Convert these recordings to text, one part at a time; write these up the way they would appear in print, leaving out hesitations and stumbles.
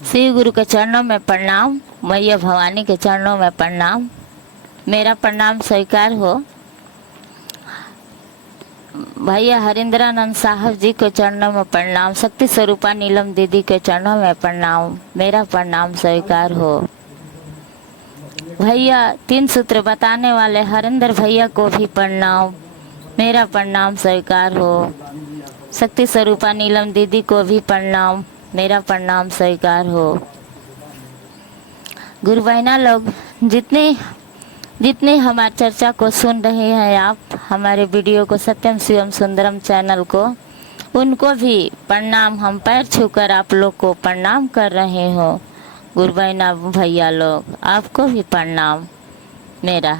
शिव गुरु के चरणों में प्रणाम, मैया भवानी के चरणों में प्रणाम। मेरा प्रणाम स्वीकार हो। भैया हरिंद्रानंद साहब जी के चरणों में प्रणाम। शक्ति स्वरूपा नीलम दीदी के चरणों में प्रणाम। मेरा प्रणाम स्वीकार हो। भैया 3 सूत्र बताने वाले हरिंदर भैया को भी प्रणाम। मेरा प्रणाम स्वीकार हो। शक्ति स्वरूपा नीलम दीदी को भी प्रणाम। मेरा प्रणाम स्वीकार हो। गुरु बहना लोग जितने हमारी चर्चा को सुन रहे हैं, आप हमारे वीडियो को सत्यम शिवम सुंदरम चैनल को, उनको भी प्रणाम। हम पैर छूकर आप लोग को प्रणाम कर रहे हो। गुरु बहना भैया लोग, आपको भी प्रणाम। मेरा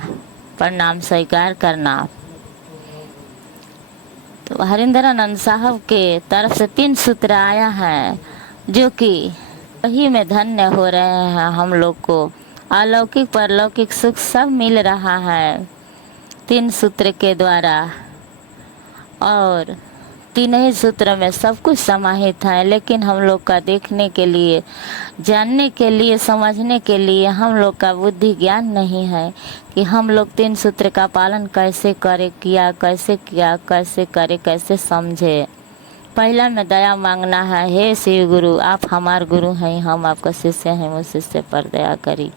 प्रणाम स्वीकार करना। तो हरिंद्रानंद साहब के तरफ से 3 सूत्र आया है, जो कि वही में धन्य हो रहे हैं। हम लोग को अलौकिक परलौकिक सुख सब मिल रहा है 3 सूत्र के द्वारा, और 3 ही सूत्र में सब कुछ समाहित है। लेकिन हम लोग का देखने के लिए, जानने के लिए, समझने के लिए हम लोग का बुद्धि ज्ञान नहीं है कि हम लोग 3 सूत्र का पालन कैसे करे, कैसे करे, कैसे समझे। पहला में दया मांगना है, हे शिव गुरु, आप हमारे गुरु हैं, हम आपका शिष्य हैं, वो शिष्य पर दया करी।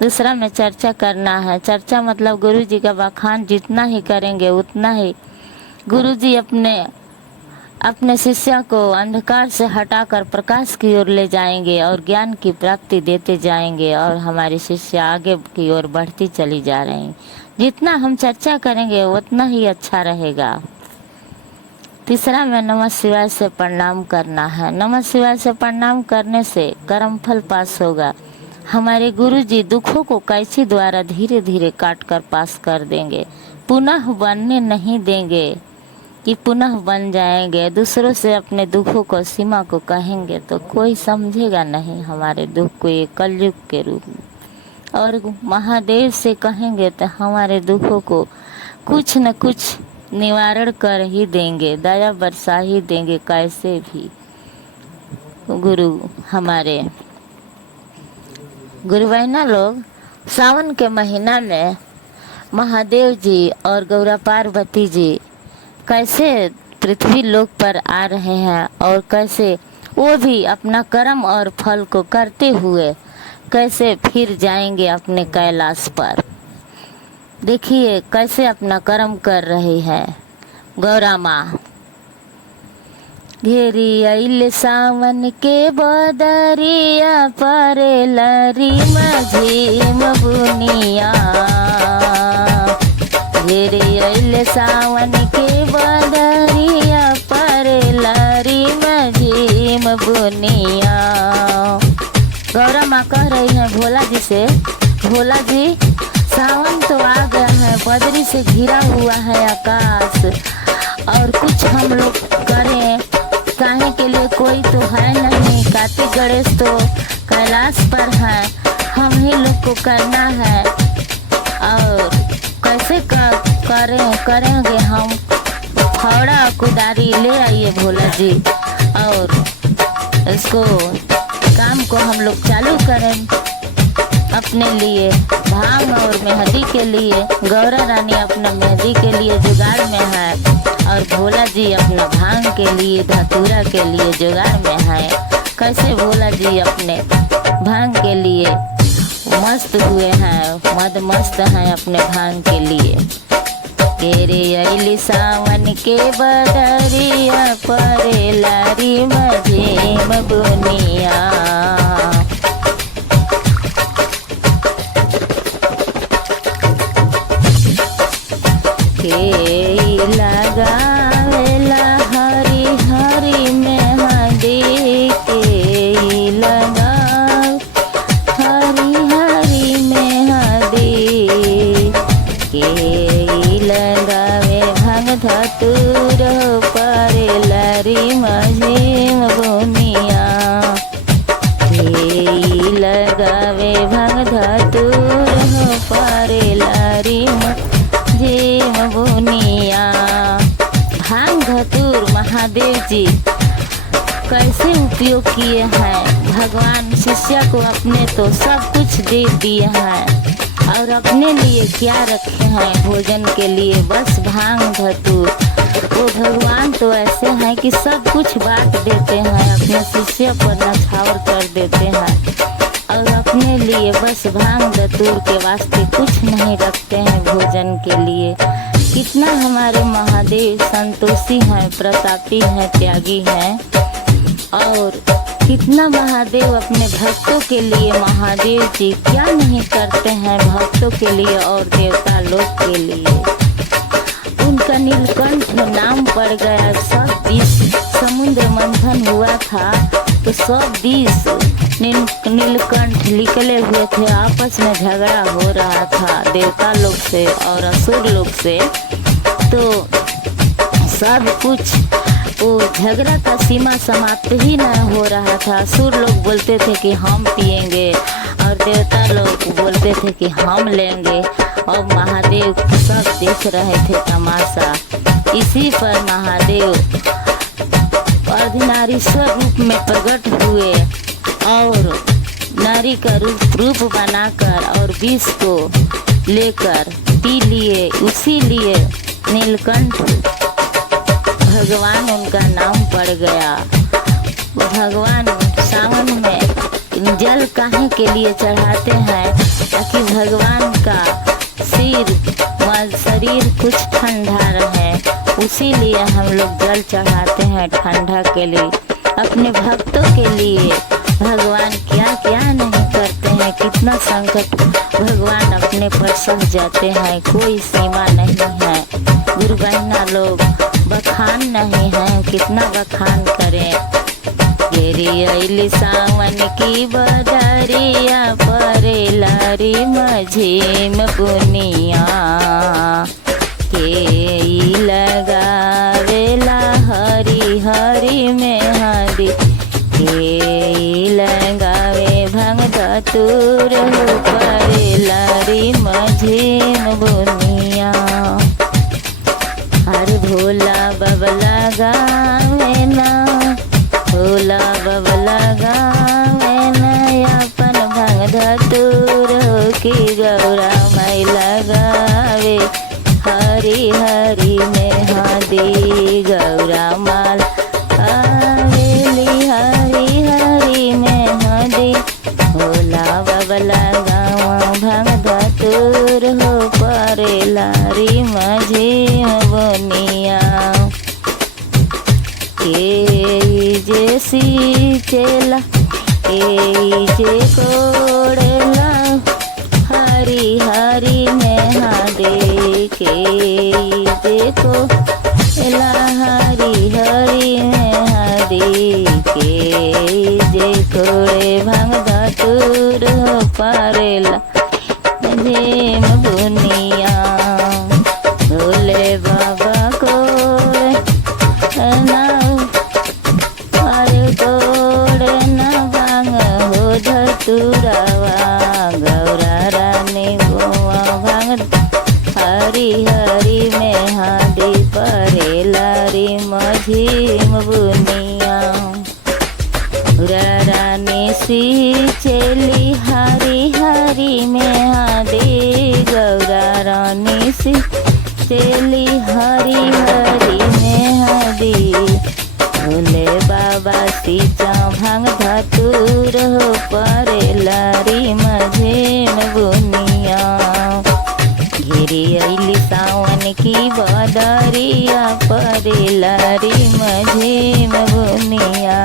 दूसरा में चर्चा करना है। चर्चा मतलब गुरु जी का बखान जितना ही करेंगे उतना ही गुरु जी अपने शिष्य को अंधकार से हटाकर प्रकाश की ओर ले जाएंगे और ज्ञान की प्राप्ति देते जाएंगे, और हमारी शिष्य आगे की ओर बढ़ती चली जा रही हैं। जितना हम चर्चा करेंगे उतना ही अच्छा रहेगा। तीसरा में नमः शिवाय से प्रणाम करना है। नमः शिवाय से प्रणाम करने से कर्म फल पास होगा। हमारे गुरु जी दुखों को कैंची द्वारा धीरे धीरे काट कर पास कर देंगे। पुनः बनने नहीं देंगे कि पुनः बन जाएंगे। दूसरों से अपने दुखों को, सीमा को कहेंगे तो कोई समझेगा नहीं हमारे दुख को, ये कलयुग के रूप में। और महादेव से कहेंगे तो हमारे दुखों को कुछ न कुछ निवारण कर ही देंगे, दया बरसा ही देंगे कैसे भी। गुरु हमारे गुरु बहना लोग, सावन के महीना में महादेव जी और गौरा पार्वती जी कैसे पृथ्वी लोक पर आ रहे हैं, और कैसे वो भी अपना कर्म और फल को करते हुए कैसे फिर जाएंगे अपने कैलाश पर। देखिए कैसे अपना कर्म कर रही है गौरा माँ। घेरी आइल सावन के बदरिया, परे लरी मझीम बुनिया। घेरी आइल सावन के बदरिया, परे लरी मझीम बुनिया। गौरा माँ कह रही है भोला जी से, भोला जी सावन तो आ गया है, बदरी से घिरा हुआ है आकाश, और कुछ हम लोग करें काहे के लिए, कोई तो है नहीं। कार्तिक गणेश तो कैलाश पर है, हम ही लोग को करना है। और कैसे करेंगे हम। फावड़ा कुदारी ले आइए भोला जी, और इसको काम को हम लोग चालू करें अपने लिए। भांग और मेहंदी के लिए गौरा रानी अपना मेहंदी के लिए जुगाड़ में है, और भोला जी अपना भांग के लिए, धतूरा के लिए जुगाड़ में है। कैसे भोला जी अपने भांग के लिए मस्त हुए हैं, मद मस्त हैं अपने भांग के लिए। केरे अइली सावन के बदरिया, परे लारी मझीम बुनिया। लगावेला हरी हरी मेहंदी के लगा, हरी हरी मेहंदी के लगावे। भांग धतूर परे लरी मझीम बुनिया के लगावे। भांग धतूर परे लरी मझीम बुनिया। भांग धतूर महादेव जी कैसे उपयोग किए हैं, भगवान शिष्य को अपने तो सब कुछ दे दिए हैं, और अपने लिए क्या रखे हैं भोजन के लिए, बस भांग धतूर। वो भगवान तो ऐसे हैं कि सब कुछ बांट देते हैं, अपने शिष्य पर नछावर कर देते हैं, और अपने लिए बस भांग धतूर के वास्ते कुछ नहीं रखते हैं भोजन के लिए। कितना हमारे महादेव संतोषी हैं, प्रतापी हैं, त्यागी हैं, और कितना महादेव अपने भक्तों के लिए, महादेव जी क्या नहीं करते हैं भक्तों के लिए और देवता लोग के लिए। उनका नीलकंठ नाम पड़ गया, सब दिश समुद्र मंथन हुआ था तो सब दिश नीलकंठ निकले हुए थे, आपस में झगड़ा हो रहा था देवता लोग से और असुर लोग से। तो सब कुछ वो झगड़ा का सीमा समाप्त ही न हो रहा था। असुर लोग बोलते थे कि हम पिएंगे और देवता लोग बोलते थे कि हम लेंगे, और महादेव सब देख रहे थे तमाशा। इसी पर महादेव अर्धनारीश्वर रूप में प्रकट हुए और नारी का रूप बनाकर और विष को लेकर पी लिए। उसी लिए नीलकंठ भगवान उनका नाम पड़ गया। भगवान सावन में जल काहे के लिए चढ़ाते हैं, ताकि भगवान का शरीर कुछ ठंडा रहे, उसी लिए हम लोग जल चढ़ाते हैं ठंडा के लिए। अपने भक्तों के लिए भगवान क्या क्या नहीं करते हैं, कितना संकट भगवान अपने पर सह जाते हैं, कोई सीमा नहीं है। गुरु बहना लोग बखान नहीं है, कितना बखान करें। घेरी अइली सावन की बदरिया, परे लारी मझीम पुनिया, के लगावेला हरी हरी में हरी, के लगावे भंग धतूर, परे लारी मझीम बुनिया। हर भोला बबला गावे ना, भोला बबला गावे ना, अपन भंग धतूर की गौरा माई लगावे, हरी हरी में हदी गौरा माल आवेली, हरी हरी में हदी। भोला बबला गावा भंग धतूर हो, परे लारी मझी बनिया। ए जे चेला ए जे कोड़ला, हरी हरी में हादे के देखो एला, हरी हरी में हादे के जे कोड़े भंग धतूर हो, परेला झीम बुनिया। भोले बाबा कोड़े ना, अरे कोड़े ना भांग हो धतूरावा, गौरा रानी गोवा भांग हरी हरी में हादी, परे लारी मझीम बुनिया। रानी सी चेली हरी हरी में हादी, गौरा रानी सी चेली हरी हरी में हादी। भोले बाबा सीचा भांग धतूर हो, परे लारी मझीम बुनिया। घेरी अइली सावन की बदरिया, परे लारी मझीम बुनिया।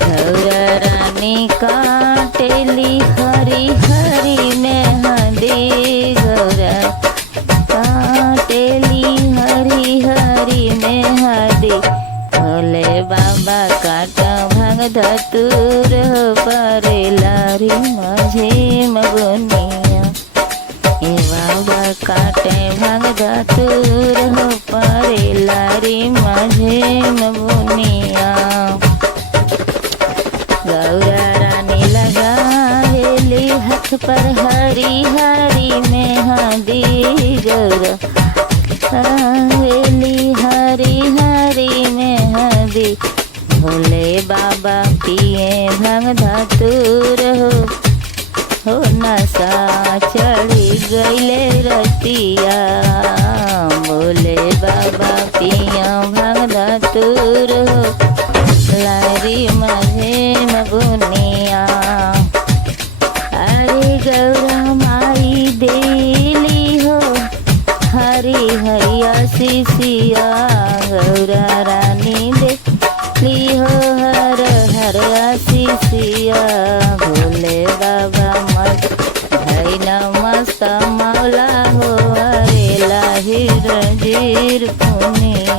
गौरा रानी काटेली हरी हरी में हदी, गौरा काटेली हरी हरी में हदी। भोले बाबा काटा भांग धतूर हो, परे लारी मझीम बुनिया। ए बाबा काटे भांग धतूर हो, परे लारी मझीम बुनिया। गौरा रानी लगावेली हाथ पर हरी हरी में हदी, गौरा लगावेली हरी हरी में हदी। भोले बाबा पिए भंग धतूर हो नशा चढ़ी गईले रतिया। भोले बाबा पिया भंग धतूर हो लारी मझे मगुनिया। अरे गौरा माई देली हो हरी हरिया शिशिया। गौरा रानी देली हो हर हर शिशिया। भोले बाबा मस्त भई मस्त मौला हो अरे लाहिर जीर पुनिया।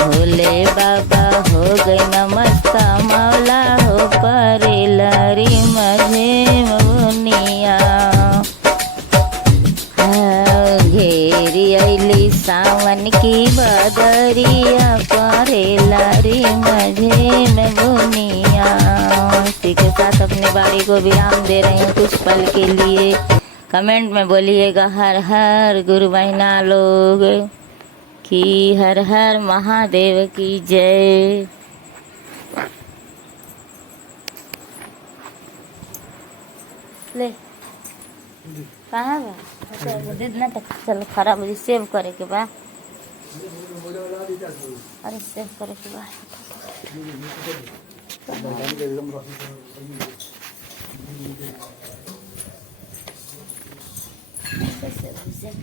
भोले बाबा हो गई नमस्त मौला हो परे लरी मझे मुनिया। घेरी अली सावन की बदरिया परे लरी मझे में बुनिया। इसी के साथ अपनी बाड़ी को विराम दे रही हूँ कुछ पल के लिए। कमेंट में बोलिएगा हर हर गुरु बहिना लोग की हर हर महादेव की जय। ले कहाँ बा ना तक चल खराब हो सेव करे के बा। अरे सेव करे के बा सेव